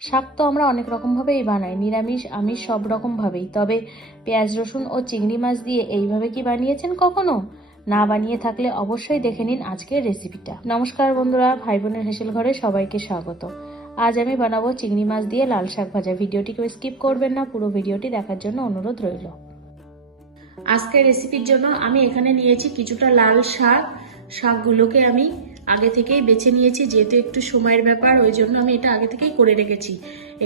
শাক তো আমরা অনেক রকমভাবেই বানাই, নিরামিষ আমিষ সব রকমভাবেই। তবে পেঁয়াজ রসুন ও চিংড়ি মাছ দিয়ে এইভাবে কি বানিয়েছেন কখনো? না বানিয়ে থাকলে অবশ্যই দেখে নিন আজকের রেসিপিটা। নমস্কার বন্ধুরা, ভাই বোনের হেসেল ঘরে সবাইকে স্বাগত। আজ আমি বানাবো চিংড়ি মাছ দিয়ে লাল শাক ভাজা। ভিডিওটিকে স্কিপ করবেন না, পুরো ভিডিওটি দেখার জন্য অনুরোধ রইল। আজকের রেসিপির জন্য আমি এখানে নিয়েছি কিছুটা লাল শাক। শাকগুলোকে আমি আগে থেকেই বেছে নিয়েছি, যেহেতু একটু সময়ের ব্যাপার, ওই জন্য আমি এটা আগে থেকেই করে রেখেছি।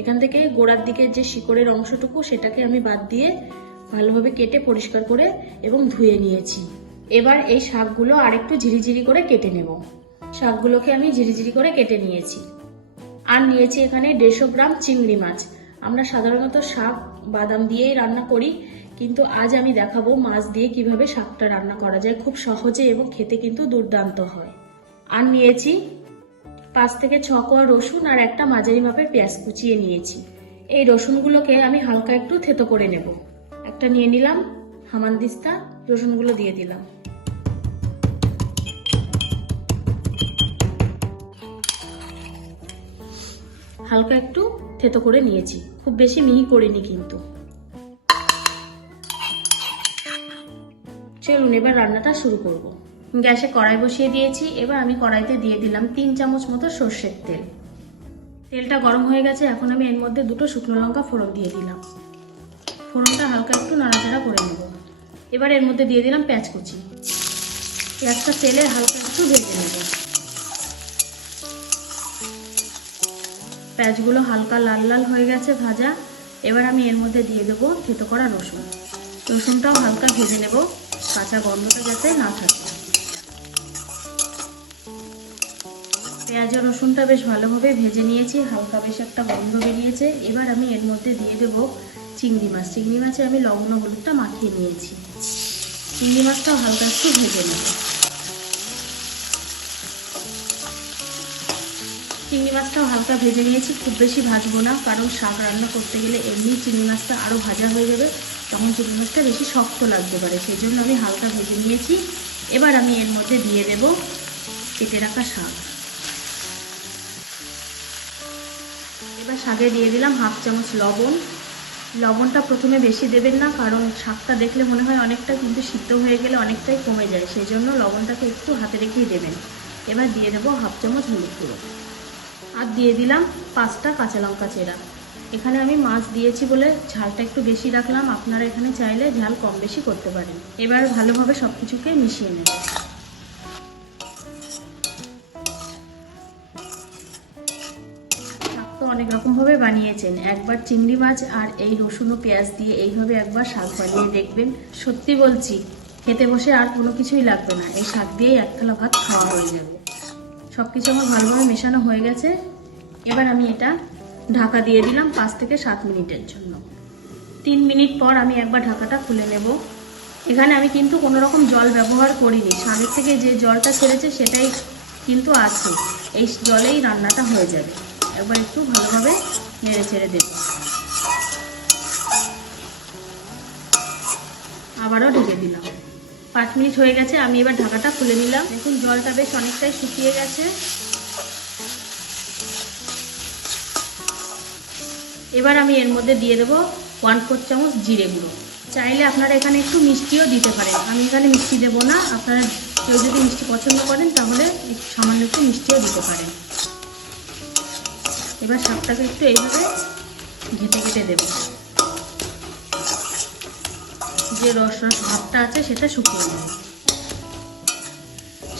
এখান থেকে গোড়ার দিকে যে শিকড়ের অংশটুকু সেটাকে আমি বাদ দিয়ে ভালোভাবে কেটে পরিষ্কার করে এবং ধুয়ে নিয়েছি। এবার এই শাকগুলো আরেকটু ঝিরিঝিরি করে কেটে নেব। শাকগুলোকে আমি ঝিরিঝিরি করে কেটে নিয়েছি। আর নিয়েছি এখানে 150 গ্রাম চিংড়ি মাছ। আমরা সাধারণত শাক বাদাম দিয়েই রান্না করি, কিন্তু আজ আমি দেখাবো মাছ দিয়ে কিভাবে শাকটা রান্না করা যায় খুব সহজে, এবং খেতে কিন্তু দুর্দান্ত হয়। আর নিয়েছি 5 থেকে 6 কোয়া রসুন আর একটা মাঝারি মাপের পেঁয়াজ কুচিয়ে নিয়েছি। এই রসুনগুলোকে আমি হালকা একটু থেতো করে নেব। একটা নিয়ে নিলাম হামানদিস্তা, রসুনগুলো দিয়ে দিলাম। হালকা একটু থেতো করে নিয়েছি, খুব বেশি মিহি করিনি কিন্তু। চলুন এবার রান্নাটা শুরু করব। গ্যাসে কড়াই বসিয়ে দিয়েছি। এবার আমি কড়াইতে দিয়ে দিলাম 3 চামচ মতো সর্ষের তেল। তেলটা গরম হয়ে গেছে। এখন আমি এর মধ্যে 2টো শুকনো লঙ্কা ফোড়ন দিয়ে দিলাম। ফোড়নটা হালকা একটু নাড়াচাড়া করে নেব। এবার এর মধ্যে দিয়ে দিলাম পেঁয়াজ কুচি। পেঁয়াজটা তেলে হালকা একটু ভেজে নেব। পেঁয়াজগুলো হালকা লাল লাল হয়ে গেছে ভাজা। এবার আমি এর মধ্যে দিয়ে দেবো থেতো করা রসুন। রসুনটাও হালকা ভেজে নেব, কাঁচা গন্ধটা যাতে না থাকে। পেঁয়াজ আর রসুনটা বেশ ভালোভাবে ভেজে নিয়েছি, হালকা বেশ একটা গন্ধ বেরিয়েছে। এবার আমি এর মধ্যে দিয়ে দেবো চিংড়ি মাছ। চিংড়ি মাছে আমি লবণ ও হলুদটা মাখিয়ে নিয়েছি। চিংড়ি মাছটাও হালকা একটু ভেজে নেব। চিংড়ি মাছটাও হালকা ভেজে নিয়েছি, খুব বেশি ভাজবো না, কারণ শাক রান্না করতে গেলে এমনি চিংড়ি মাছটা আরও ভাজা হয়ে যাবে, তখন চিংড়ি মাছটা বেশি শক্ত লাগতে পারে, সেই জন্য আমি হালকা ভেজে নিয়েছি। এবার আমি এর মধ্যে দিয়ে দেব কেটে রাখা শাক। এবার শাকে দিয়ে দিলাম 1/2 চামচ লবণ। লবণটা প্রথমে বেশি দেবেন না, কারণ শাকটা দেখলে মনে হয় অনেকটা, কিন্তু সিদ্ধ হয়ে গেলে অনেকটাই কমে যায়, সেই জন্য লবণটাকে একটু হাতে রেখেই দেবেন। এবার দিয়ে দেবো 1/2 চামচ হলুদ গুঁড়ো। আর দিয়ে দিলাম 5টা কাঁচা লঙ্কা চেরা। এখানে আমি মাছ দিয়েছি বলে ঝালটা একটু বেশি রাখলাম, আপনারা এখানে চাইলে ঝাল কম বেশি করতে পারেন। এবার ভালোভাবে সব কিছুকে মিশিয়ে নেব। শাক তো অনেক রকমভাবে বানিয়েছেন, একবার চিংড়ি মাছ আর এই রসুন ও পেঁয়াজ দিয়ে এইভাবে একবার শাক বানিয়ে দেখবেন। সত্যি বলছি, খেতে বসে আর কোনো কিছুই লাগবে না, এই শাক দিয়েই 1 থালা ভাত খাওয়া হয়ে যাবে। সব কিছু আমার ভালোভাবে মেশানো হয়ে গেছে। এবার আমি এটা ঢাকা দিয়ে দিলাম 5 থেকে 7 মিনিটের জন্য। 3 মিনিট পর আমি একবার ঢাকাটা খুলে নেব। এখানে আমি কিন্তু কোনো রকম জল ব্যবহার করিনি, শাকের থেকে যে জলটা ছেড়েছে সেটাই কিন্তু আছে, এই জলেই রান্নাটা হয়ে যাবে। একবার একটু ভালোভাবে নেড়ে ছেড়ে দেব। আবারও ঢেকে দিলাম। 5 মিনিট হয়ে গেছে, আমি এবার ঢাকাটা খুলে নিলাম। দেখুন জলটা বেশ অনেকটাই শুকিয়ে গেছে। এবার আমি এর মধ্যে দিয়ে দেবো 1/4 চামচ জিরে গুঁড়ো। চাইলে আপনারা এখানে একটু মিষ্টিও দিতে পারেন, আমি এখানে মিষ্টি দেবো না। আপনারা কেউ যদি মিষ্টি পছন্দ করেন তাহলে সামান্য একটু মিষ্টিও দিতে পারেন। এবার শাকটাকে একটু এইভাবে ঘেটে ঘেটে দেব, যে রস রস ভাবটা আছে সেটা শুকিয়ে নেব।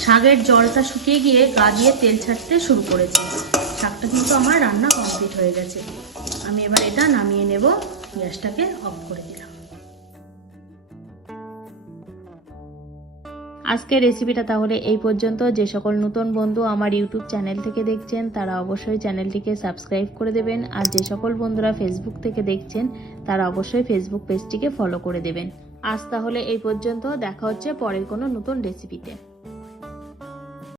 শাকের জলটা শুকিয়ে গিয়ে গা দিয়ে তেল ছাড়তে শুরু করেছে। শাকটা কিন্তু আমার রান্না কমপ্লিট হয়ে গেছে। আমি এবার এটা নামিয়ে নেব, গ্যাসটাকে অফ করে দিলাম। আজকের রেসিপিটা তাহলে এই পর্যন্ত। যে সকল নতুন বন্ধু আমার ইউটিউব চ্যানেল থেকে দেখছেন তারা অবশ্যই চ্যানেলটিকে সাবস্ক্রাইব করে দেবেন, আর যে সকল বন্ধুরা ফেসবুক থেকে দেখছেন তারা অবশ্যই ফেসবুক পেজটিকে ফলো করে দেবেন। আজ তাহলে এই পর্যন্ত, দেখা হচ্ছে পরের কোনো নতুন রেসিপিতে।